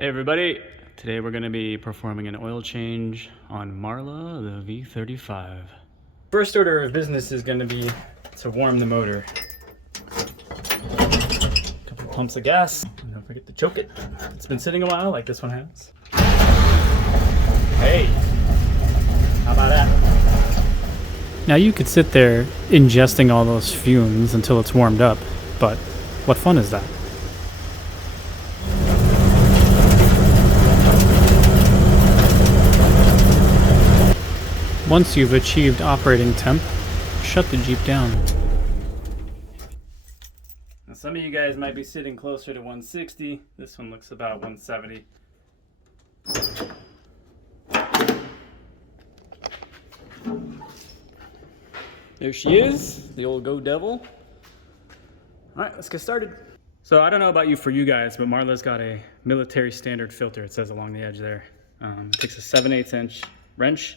Hey everybody, today we're going to be performing an oil change on Marla, the V35. First order of business is going to be to warm the motor. Couple pumps of gas, and don't forget to choke it. It's been sitting a while like this one has. Hey, how about that? Now you could sit there ingesting all those fumes until it's warmed up, but what fun is that? Once you've achieved operating temp, shut the Jeep down. Now some of you guys might be sitting closer to 160. This one looks about 170. There she is, the old Go Devil. All right, let's get started. So I don't know about for you guys, but Marla's got a military standard filter. It says along the edge there. It takes a 7/8 inch wrench.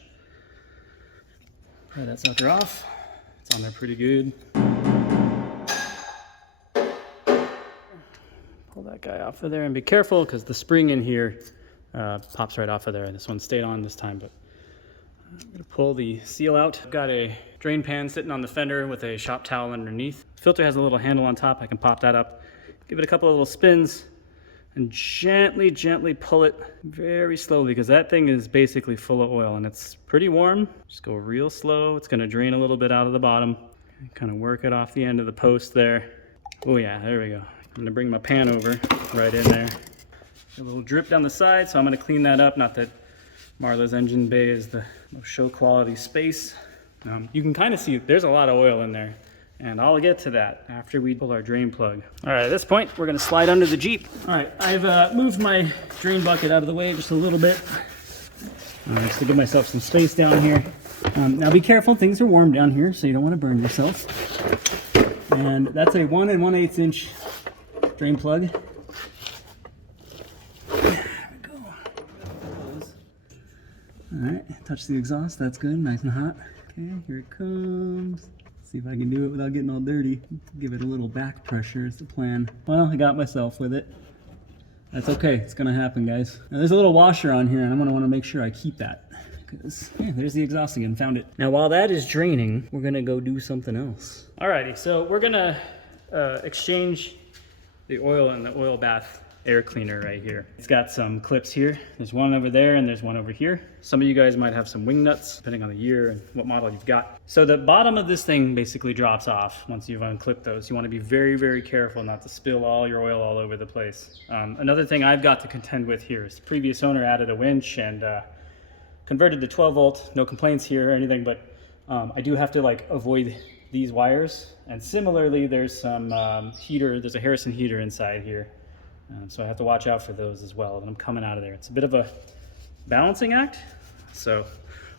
Pry that sucker off. It's on there pretty good. Pull that guy off of there and be careful because the spring in here pops right off of there. This one stayed on this time, but I'm gonna pull the seal out. I've got a drain pan sitting on the fender with a shop towel underneath. The filter has a little handle on top. I can pop that up, give it a couple of little spins, and gently pull it very slowly because that thing is basically full of oil and it's pretty warm. Just go real slow. It's gonna drain a little bit out of the bottom. Kind of work it off the end of the post there. Oh yeah, there we go. I'm gonna bring my pan over right in there. A little drip down the side, so I'm gonna clean that up. Not that Marla's engine bay is the most show quality space. You can kind of see there's a lot of oil in there. And I'll get to that after we pull our drain plug. All right, at this point, we're gonna slide under the Jeep. All right, I've moved my drain bucket out of the way just a little bit, just to give myself some space down here. Now be careful, things are warm down here, so you don't wanna burn yourself. And that's a 1 1/8 inch drain plug. There we go. All right, touch the exhaust, that's good, nice and hot. Okay, here it comes. See if I can do it without getting all dirty. Give it a little back pressure is the plan. Well, I got myself with it. That's okay, it's gonna happen, guys. Now, there's a little washer on here and I'm gonna wanna make sure I keep that. Because, yeah, there's the exhaust again, found it. Now while that is draining, we're gonna go do something else. Alrighty, so we're gonna exchange the oil in the oil bath air cleaner right here. It's got some clips here. There's one over there and there's one over here. Some of you guys might have some wing nuts, depending on the year and what model you've got. So the bottom of this thing basically drops off once you've unclipped those. You want to be very careful not to spill all your oil all over the place. Another thing I've got to contend with here is the previous owner added a winch and converted to 12 volt. No complaints here or anything, but I do have to avoid these wires. And similarly, there's some heater, there's a Harrison heater inside here. So I have to watch out for those as well. And I'm coming out of there. It's a bit of a balancing act. So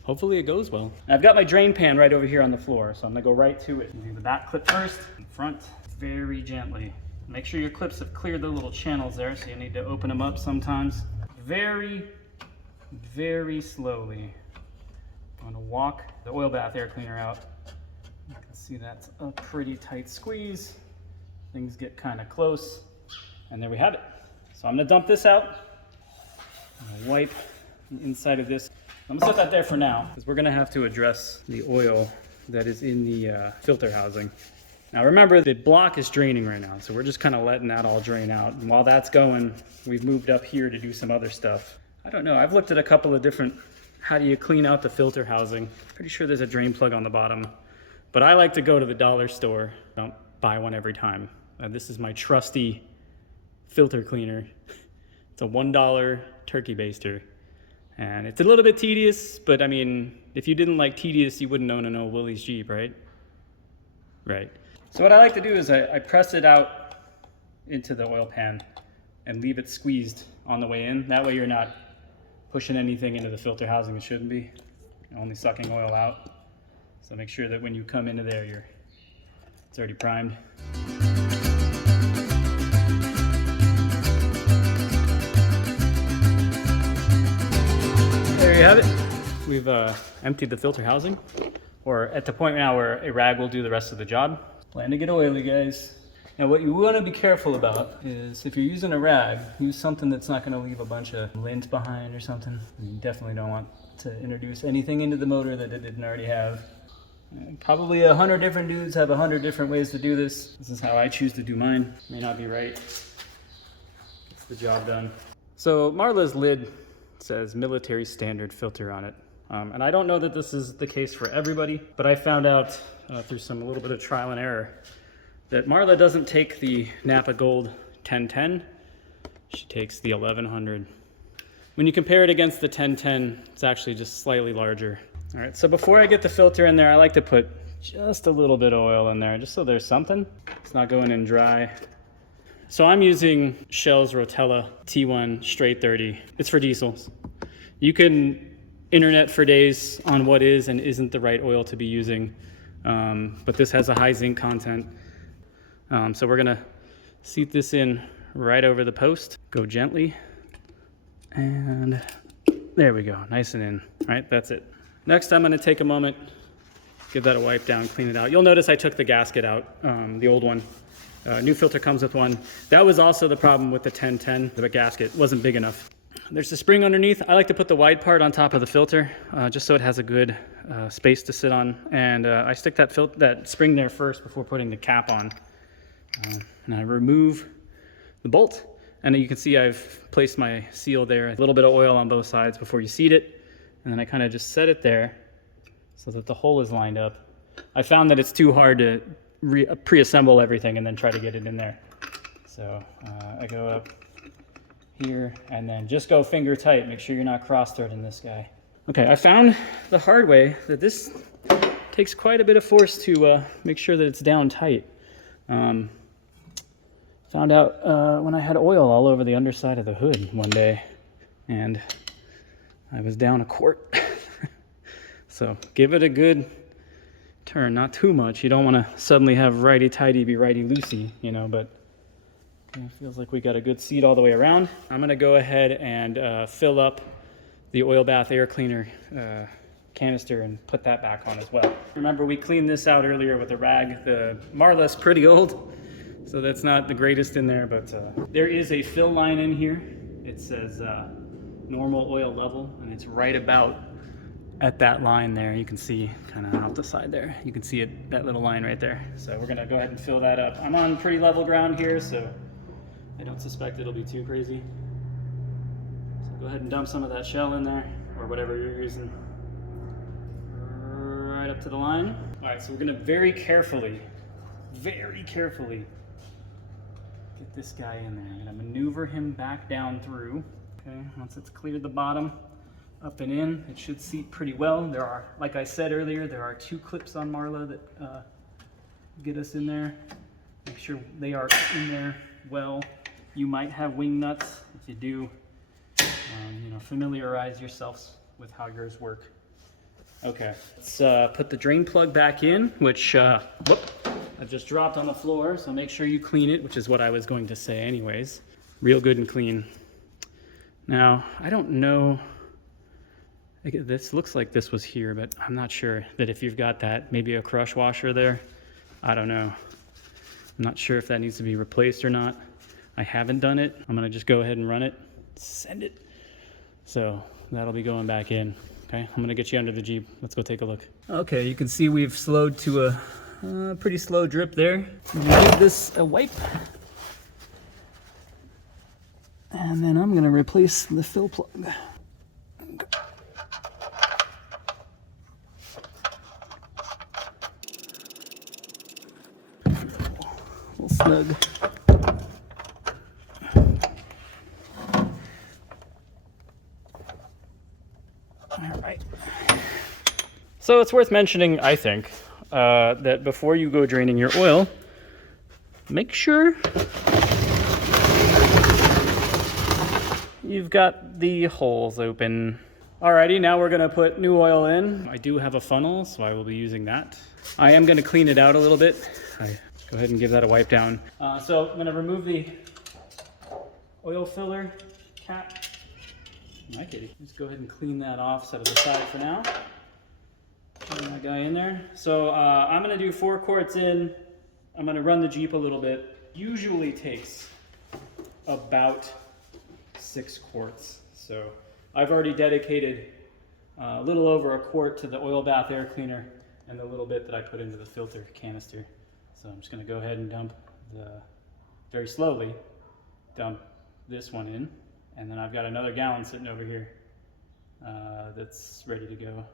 hopefully it goes well. I've got my drain pan right over here on the floor. So I'm gonna go right to it. Do the back clip first, in front, very gently. Make sure your clips have cleared the little channels there. So you need to open them up sometimes. Very slowly. I'm gonna walk the oil bath air cleaner out. You can see that's a pretty tight squeeze. Things get kind of close. And there we have it. So I'm gonna dump this out. I'm gonna wipe the inside of this. I'm gonna set that there for now because we're gonna have to address the oil that is in the filter housing. Now remember, the block is draining right now, so we're just kind of letting that all drain out. And while that's going, we've moved up here to do some other stuff. I don't know, I've looked at a couple of different, how do you clean out the filter housing? Pretty sure there's a drain plug on the bottom, but I like to go to the dollar store. Don't buy one every time. This is my trusty filter cleaner. It's a $1 turkey baster. And it's a little bit tedious, but I mean, if you didn't like tedious, you wouldn't own an old Willys Jeep, right? Right. So what I like to do is I press it out into the oil pan and leave it squeezed on the way in. That way you're not pushing anything into the filter housing it shouldn't be. You're only sucking oil out. So make sure that when you come into there, it's already primed. There you have it. We've emptied the filter housing. We're at the point now where a rag will do the rest of the job. Plan to get oily, guys. Now what you want to be careful about is if you're using a rag, use something that's not going to leave a bunch of lint behind or something. You definitely don't want to introduce anything into the motor that it didn't already have. Probably 100 different dudes have 100 different ways to do this. This is how I choose to do mine. May not be right. Gets the job done. So Marla's lid says military standard filter on it. And I don't know that this is the case for everybody, but I found out through a little bit of trial and error that Marla doesn't take the Napa Gold 1010. She takes the 1100. When you compare it against the 1010, it's actually just slightly larger. All right, so before I get the filter in there, I like to put just a little bit of oil in there, just so there's something. It's not going in dry. So I'm using Shell's Rotella T1 straight 30. It's for diesels. You can internet for days on what is and isn't the right oil to be using, but this has a high zinc content. So we're gonna seat this in right over the post. Go gently, and there we go, nice and in, right? That's it. Next, I'm gonna take a moment, give that a wipe down, clean it out. You'll notice I took the gasket out, the old one. New filter comes with one. That was also the problem with the 1010. The gasket wasn't big enough. There's a spring underneath. I like to put the wide part on top of the filter, just so it has a good space to sit on. And I stick that spring there first before putting the cap on. And I remove the bolt. And you can see I've placed my seal there. A little bit of oil on both sides before you seat it. And then I kind of just set it there so that the hole is lined up. I found that it's too hard to pre-assemble everything and then try to get it in there. So I go up here and then just go finger tight. Make sure you're not cross-threading this guy. Okay, I found the hard way that this takes quite a bit of force to make sure that it's down tight. Found out when I had oil all over the underside of the hood one day, and I was down a quart. So give it a good turn, not too much. You don't want to suddenly have righty-tighty be righty-loosey, you know, but it feels like we got a good seat all the way around. I'm gonna go ahead and fill up the oil bath air cleaner canister and put that back on as well. Remember, we cleaned this out earlier with a rag. The Marla's pretty old, so that's not the greatest in there, but there is a fill line in here. It says normal oil level, and it's right about at that line there. You can see kind of off the side there. You can see it, that little line right there. So we're gonna go ahead and fill that up. I'm on pretty level ground here, so I don't suspect it'll be too crazy. So go ahead and dump some of that shell in there, or whatever you're using, right up to the line. All right, so we're gonna very carefully get this guy in there. I'm gonna maneuver him back down through. Okay, once it's cleared the bottom, up and in, it should seat pretty well. There are, like I said earlier, there are 2 clips on Marla that get us in there. Make sure they are in there well. You might have wing nuts. If you do, you know, familiarize yourselves with how yours work. Okay, let's put the drain plug back in, which I just dropped on the floor, so make sure you clean it, which is what I was going to say anyways. Real good and clean. Now, I don't know, this looks like this was here, but I'm not sure that if you've got that, maybe a crush washer there, I don't know. I'm not sure if that needs to be replaced or not. I haven't done it. I'm gonna just go ahead and run it, send it. So that'll be going back in. Okay, I'm gonna get you under the Jeep. Let's go take a look. Okay, you can see we've slowed to a pretty slow drip there. I'm gonna give this a wipe. And then I'm gonna replace the fill plug. A little snug. All right. So it's worth mentioning, I think, that before you go draining your oil, make sure you've got the holes open. Alrighty, now we're gonna put new oil in. I do have a funnel, so I will be using that. I am gonna clean it out a little bit. Go ahead and give that a wipe down. So I'm gonna remove the oil filler cap. My kitty. Just go ahead and clean that off, set it aside for now. Put that guy in there. So I'm gonna do 4 quarts in. I'm gonna run the Jeep a little bit, usually takes about 6 quarts. So I've already dedicated a little over a quart to the oil bath air cleaner and the little bit that I put into the filter canister. So I'm just gonna go ahead and very slowly dump this one in. And then I've got another gallon sitting over here that's ready to go.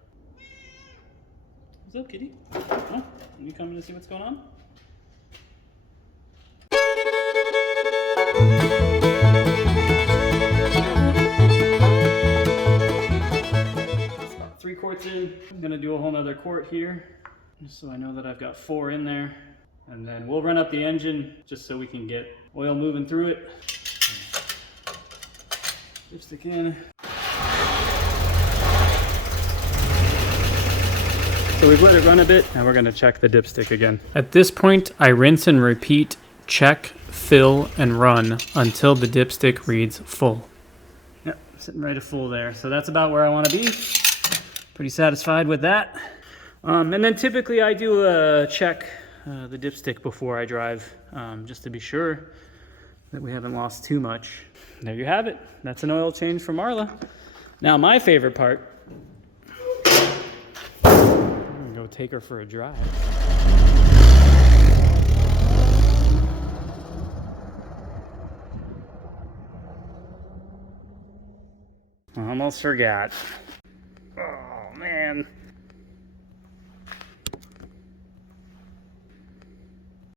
What's up, kitty? Oh, you coming to see what's going on? It's about 3 quarts in. I'm gonna do a whole nother quart here, just so I know that I've got 4 in there. And then we'll run up the engine just so we can get oil moving through it. Dipstick in. So we've let it run a bit, and we're gonna check the dipstick again. At this point, I rinse and repeat, check, fill, and run until the dipstick reads full. Yep, sitting right at full there. So that's about where I wanna be. Pretty satisfied with that. And then typically I do check the dipstick before I drive, just to be sure that we haven't lost too much. There you have it. That's an oil change for Marla. Now my favorite part, I'm gonna go take her for a drive. I almost forgot. Oh man.